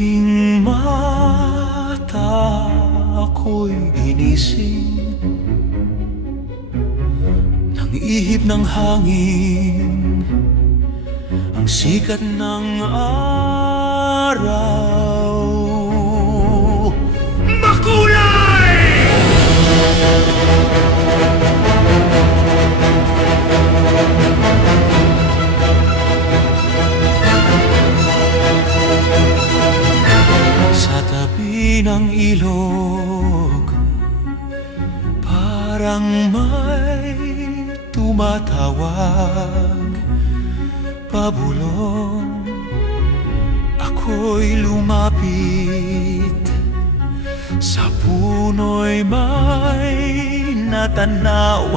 aking mata ako'y ginising ng ihip ng hangin, ang sikat ng araw makulay. Sa tabi ng ilog, parang may tumatawag pabulong. Ako'y lumapit, sa puno'y may natanaw,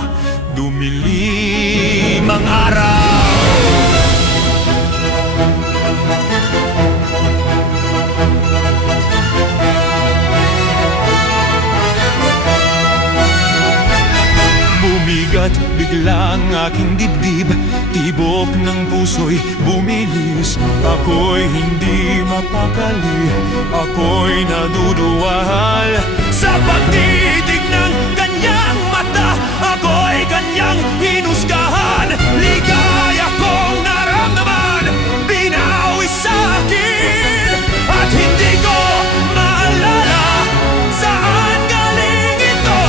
dumilim ang araw. Bumigat biglang aking dibdib, tibok ng puso'y bumilis. Ako'y hindi mapakali, ako'y naduduwal sa pagtitig ng kanyang mata. Ako'y kanyang hinusgahan, ligaya kong naramdaman, binawi sa'kin at hindi ko maalala saan galing ito.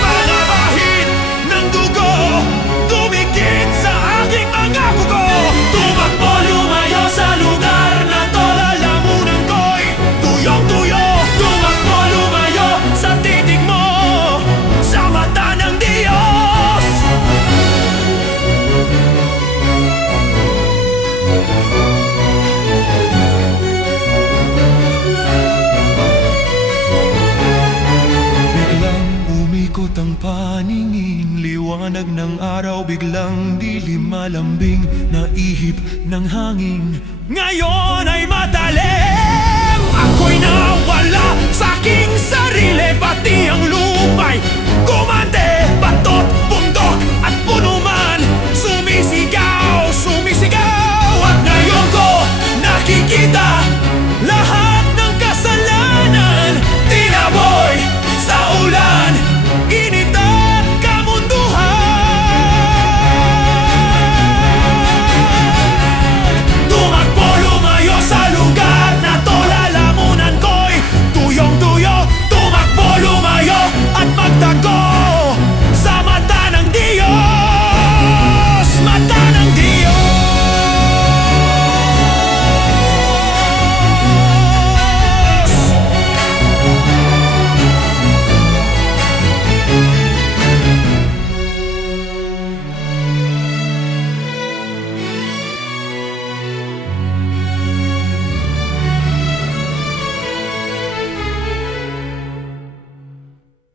Mga bahid ng dugo dumikit sa aking mga kuko. Tumakbo lumayo sa lugar na to, lalamunan ko'y tuyong-tuyo. Tumakbo lumayo sa titig mo, sa mata ng Diyos. Biglang umikot ang paningin, liwanag ng araw biglang dilim, malambing na ihip ng hangin ngayon ay matalim. Ako'y nawala sa aking sarili, pati ang lupa'y kumante. Batot, bundok at puno man, sumisigaw, sumisigaw. At ngayon ko nakikita lahat ng kasalanan, tinaboy sa ulan, init at kamunduhan. Tumakbo lumayo sa lugar na to, lalamunan ko'y tuyong-tuyo. Tumakbo lumayo at magtago sa mata ng Diyos, mata ng Diyos.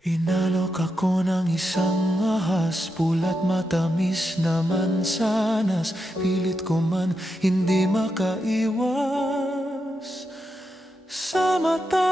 Inalok ako ng isang ahas, pulat matamis na mansanas. Pilit ko man hindi makaiwas sa mata